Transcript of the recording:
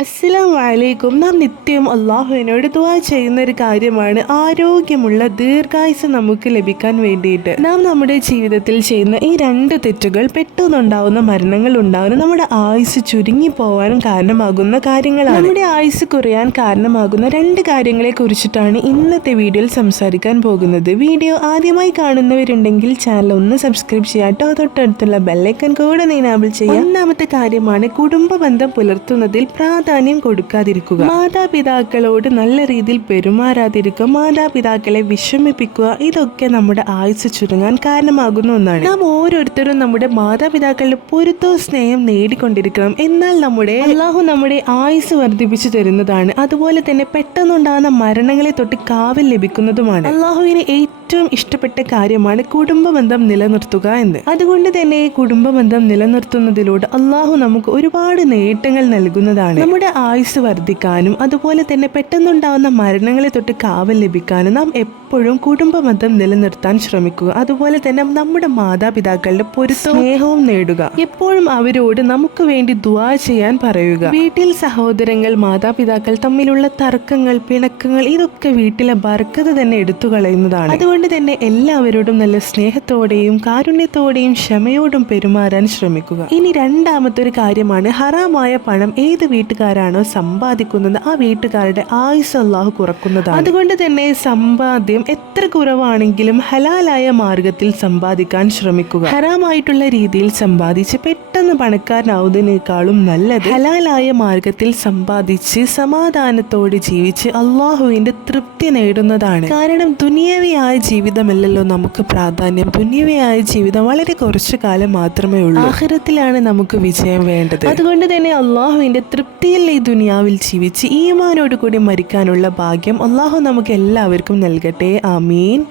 അസ്സലാം വലൈക്കും നാം നിത്യം അള്ളാഹുവിനോട് ദുആ ചെയ്യുന്ന ഒരു കാര്യമാണ് ആരോഗ്യമുള്ള ദീർഘായുസ് നമുക്ക് ലഭിക്കാൻ വേണ്ടിയിട്ട്. നാം നമ്മുടെ ജീവിതത്തിൽ ചെയ്യുന്ന ഈ രണ്ട് തെറ്റുകൾ പെട്ടെന്നുണ്ടാവുന്ന മരണങ്ങൾ ഉണ്ടാവുന്ന നമ്മുടെ ആയുസ് ചുരുങ്ങി പോവാനും കാരണമാകുന്ന കാര്യങ്ങളാണ്. നമ്മുടെ ആയുസ് കുറയാൻ കാരണമാകുന്ന രണ്ട് കാര്യങ്ങളെ കുറിച്ചിട്ടാണ് ഇന്നത്തെ വീഡിയോയിൽ സംസാരിക്കാൻ പോകുന്നത്. വീഡിയോ ആദ്യമായി കാണുന്നവരുണ്ടെങ്കിൽ ചാനൽ ഒന്ന് സബ്സ്ക്രൈബ് ചെയ്യാട്ടോ തൊട്ടടുത്തുള്ള ബെല്ലൈക്കൻ കൂടെ നീനാബിൾ ചെയ്യാം ഒന്നാമത്തെ കാര്യമാണ് കുടുംബ ബന്ധം പുലർത്തുന്നതിൽ പ്രാധാന്യം കൊടുക്കാതിരിക്കുക. മാതാപിതാക്കളോട് നല്ല രീതിയിൽ പെരുമാറാതിരിക്കുക മാതാപിതാക്കളെ വിഷമിപ്പിക്കുക ഇതൊക്കെ നമ്മുടെ ആയുസ് ചുരുങ്ങാൻ കാരണമാകുന്ന ഒന്നാണ്. നാം ഓരോരുത്തരും നമ്മുടെ മാതാപിതാക്കളുടെ പൊരുത്തോ സ്നേഹം നേടിക്കൊണ്ടിരിക്കണം. എന്നാൽ നമ്മുടെ അള്ളാഹു നമ്മുടെ ആയുസ് വർദ്ധിപ്പിച്ചു തരുന്നതാണ്. അതുപോലെ തന്നെ പെട്ടെന്നുണ്ടാകുന്ന മരണങ്ങളെ തൊട്ട് കാവൽ ലഭിക്കുന്നതുമാണ്. അള്ളാഹുവിന് ഏറ്റവും ഇഷ്ടപ്പെട്ട കാര്യമാണ് കുടുംബ ബന്ധം നിലനിർത്തുക എന്ന്. അതുകൊണ്ട് തന്നെ കുടുംബ ബന്ധം നിലനിർത്തുന്നതിലൂടെ അള്ളാഹു നമുക്ക് ഒരുപാട് നേട്ടങ്ങൾ നൽകുന്നതാണ്. നമ്മുടെ ആയുസ് വർദ്ധിക്കാനും അതുപോലെ തന്നെ പെട്ടെന്നുണ്ടാവുന്ന മരണങ്ങളെ തൊട്ട് കാവൽ ലഭിക്കാനും നാം എപ്പോഴും കുടുംബ ബന്ധം നിലനിർത്താൻ ശ്രമിക്കുക. അതുപോലെ തന്നെ നമ്മുടെ മാതാപിതാക്കളുടെ പൊരുത്തവും സ്നേഹവും നേടുക. എപ്പോഴും അവരോട് നമുക്ക് വേണ്ടി ദുവാ ചെയ്യാൻ പറയുക. വീട്ടിൽ സഹോദരങ്ങൾ മാതാപിതാക്കൾ തമ്മിലുള്ള തർക്കങ്ങൾ പിണക്കങ്ങൾ ഇതൊക്കെ വീട്ടിലെ ബർക്കത്ത് തന്നെ എടുത്തു കളയുന്നതാണ് അതുകൊണ്ട് തന്നെ എല്ലാവരോടും നല്ല സ്നേഹത്തോടെയും കാരുണ്യത്തോടെയും ക്ഷമയോടും പെരുമാറാൻ ശ്രമിക്കുക. ഇനി രണ്ടാമത്തെ ഒരു കാര്യമാണ് ഹറാമായ പണം ഏത് വീട്ടുകാരാണോ സമ്പാദിക്കുന്നത് ആ വീട്ടുകാരുടെ ആയുസ് അള്ളാഹു കുറക്കുന്നതാണ്. അതുകൊണ്ട് തന്നെ സമ്പാദ്യം എത്ര കുറവാണെങ്കിലും ഹലാലായ മാർഗത്തിൽ സമ്പാദിക്കാൻ ശ്രമിക്കുക. ഹറാമായിട്ടുള്ള രീതിയിൽ സമ്പാദിച്ച് പെട്ടെന്ന് പണക്കാരനാവുന്നതിനേക്കാളും നല്ലത് ഹലാലായ മാർഗത്തിൽ സമ്പാദിച്ച് സമാധാനത്തോടെ ജീവിച്ച് അള്ളാഹുവിന്റെ തൃപ്തി നേടുന്നതാണ്. കാരണം ദുനിയവിയായ ജീവിതമല്ലല്ലോ നമുക്ക് പ്രാധാന്യം. തുന്യവയായ ജീവിതം വളരെ കുറച്ചു കാലം മാത്രമേ ഉള്ളൂ. ആഹ്രത്തിലാണ് നമുക്ക് വിജയം വേണ്ടത്. അതുകൊണ്ട് തന്നെ അള്ളാഹുവിന്റെ തൃപ്തിയിൽ ഈ ദുനിയാവിൽ ജീവിച്ച്? ഈമാനോട് കൂടി മരിക്കാനുള്ള ഭാഗ്യം അള്ളാഹു നമുക്ക് എല്ലാവർക്കും നൽകട്ടെ. ആമീൻ.